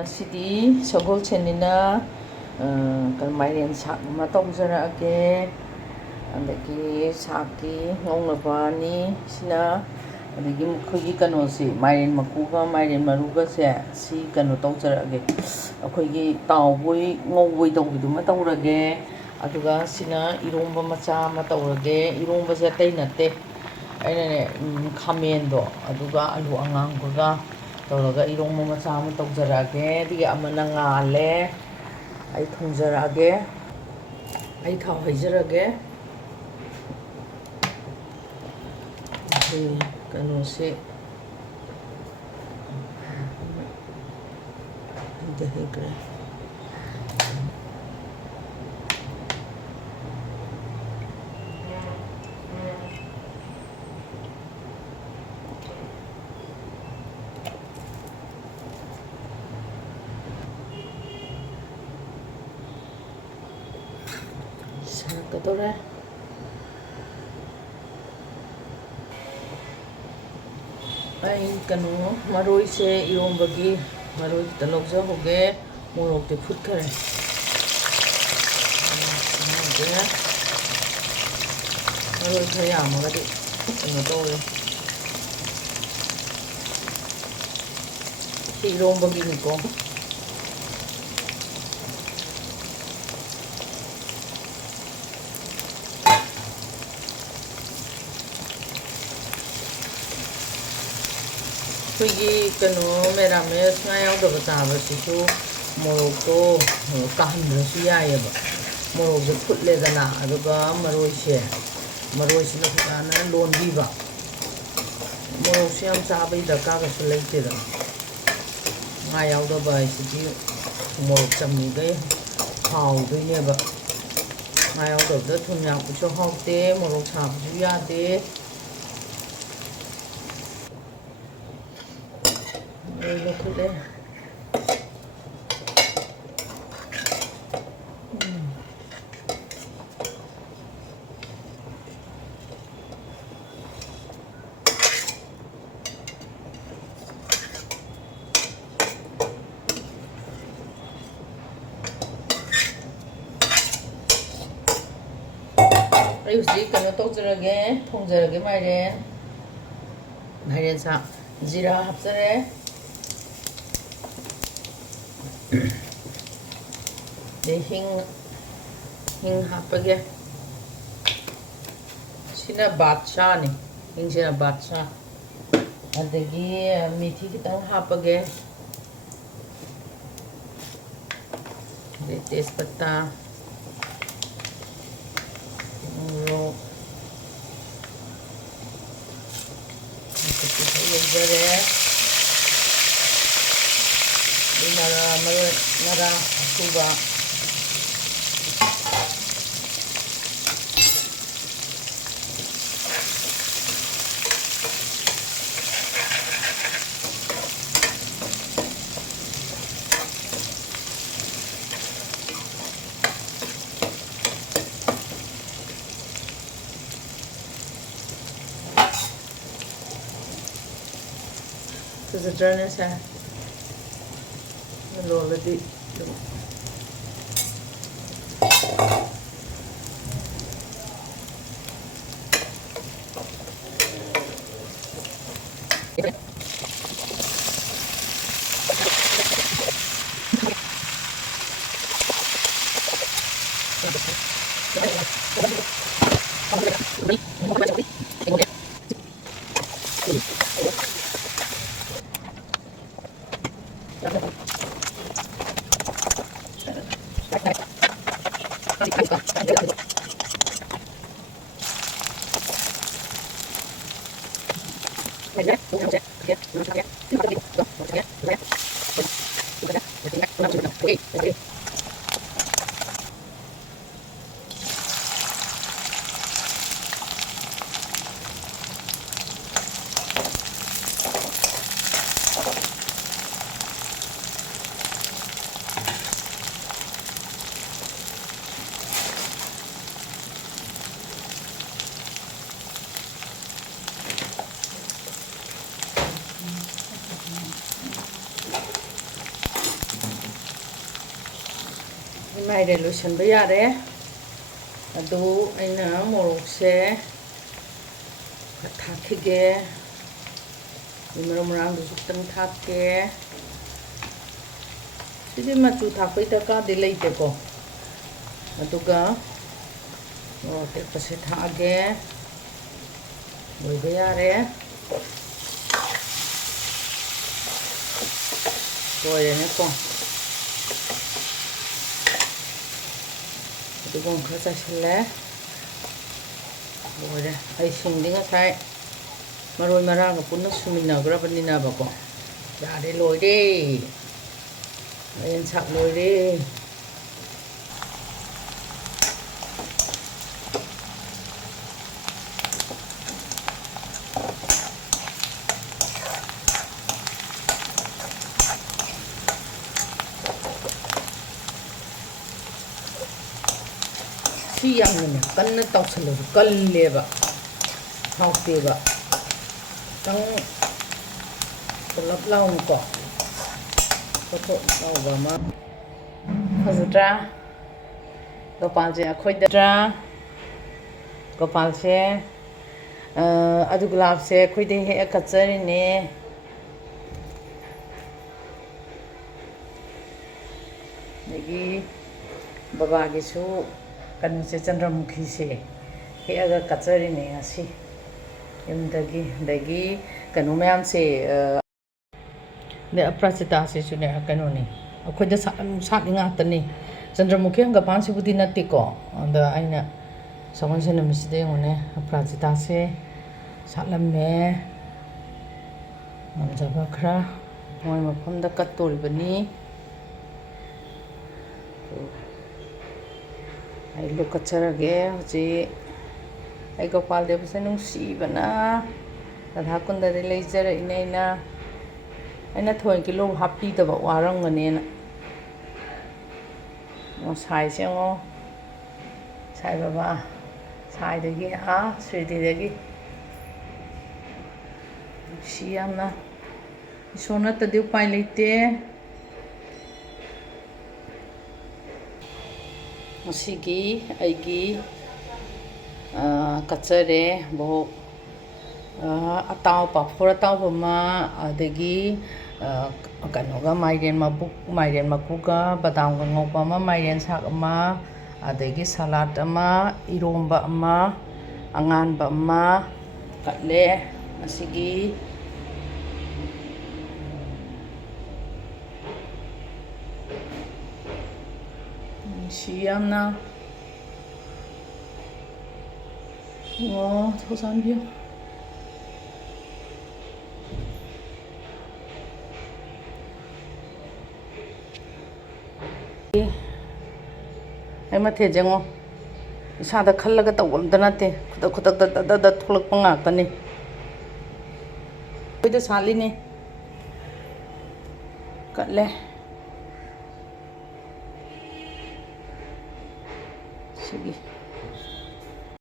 ꯉꯁꯤꯗꯤ ꯁꯒꯣꯜꯁꯦꯟꯅꯤꯅ Meiren sak ama tꯧꯖꯔꯛꯑꯒꯦ ꯑꯗꯒꯤ ꯁꯥꯛꯀꯤ ꯉꯧꯅꯕꯅꯤ ꯁꯤꯅ ꯑꯗꯒꯤ ꯑꯩꯈꯣꯏꯒꯤ ꯀꯩꯅꯣꯁꯤ Meiren ꯃꯀꯨꯒ Meiren ꯃꯔꯨꯒꯁꯦ ꯁꯤ ꯀꯩꯅꯣ ꯇꯧꯖꯔꯛꯑꯒꯦ ꯑꯩꯈꯣꯏꯒꯤ ꯇꯥꯎꯕꯣꯏ ꯉꯧꯕꯣꯏ ꯇꯧꯕꯤꯗꯨꯃ ꯇꯧꯔꯒꯦ ꯑꯗꯨꯒ ꯁꯤꯅ ꯏꯔꯣꯝꯕ ꯃꯆꯥ ꯑꯃ ꯇꯧꯔꯒꯦ ꯏꯔꯣꯝꯕꯁꯦ ꯑꯇꯩ ꯅꯠꯇꯦ ꯑꯩꯅꯅꯦ ꯈꯥꯃꯦꯟꯗꯣ ꯑꯗꯨꯒ ꯑꯂꯨ ꯑꯉꯥꯡꯕꯒ tolaga irong mo masama togjarage di amana ngale ay thongjarage ay thaw haijarage kano se dehegre kadore ay kanu maroi se irombagi maroi talokja hoge morok te phut khare maroi khaya amagadi kanu tore irombagi ni ko Kuigi kano merames nga yaudaba chabasisu morokto kahandrasu yayeba morokse phutledana aduga maroise na fajana lonbiba morokse yam chabai darkar gasu leiteda nga yaudaba isidi morok chamniga hawdoineba nga yaudabda thun yakpusu hawte morok chabasu yade look at that. I use the kind of togjarage, thongjarage Meiren sa zira hapsare. The hing hapage sina bacha ni hing sina bacha adagi methi kitang hapage the tejpata ro mara suba There's a journey here. Already. Meiren loisanba yare adu aina morokse thakige murang du sutang thakke sidi machu thakpai taka de leite ko aduga morok pase thage loiba yare loirene ko adugon khara chasille loire ai singdi ngasai maroi marang punna suminagrabnina bako yare loire ayen sak loire si yang ne kanna tawsalo kalleba hauteba tang lap laun ko ko lawa ma hazatra gopal je akhoi dra gopal se adu gulab se khoi de he kachari ne negi baba gi su kan se chandramukhi se he aga kachari ne asi dagi kanu mayam se ne aprachita se sune kanu ni akhoi da sat nga tani chandramukhi anga pan se budi natti ko anda aina sawan se namis de ngone aprachita se satlamme namjaba khara moi mafam da katori bani ai lokacharage hoji ai gopal dev se nungsi bana radha kunda de leijara inaina aina thoin kilo happy daba warang ngane na no sai se ngo sai baba sai dagi a sridi dagi siyamna isona ta deu pai leite masigi aigi kachare bo ataw papura taw bama adagi kanoga Meiren makuga badam ga ngopa ma Meiren sak ama adagi salad ama iromba ama anganba ama katle asigi siyamna thosan biyo ai Mathel jengo isada khallaga tawam danate khudak da thulak panga tani ida sali ne katle sigi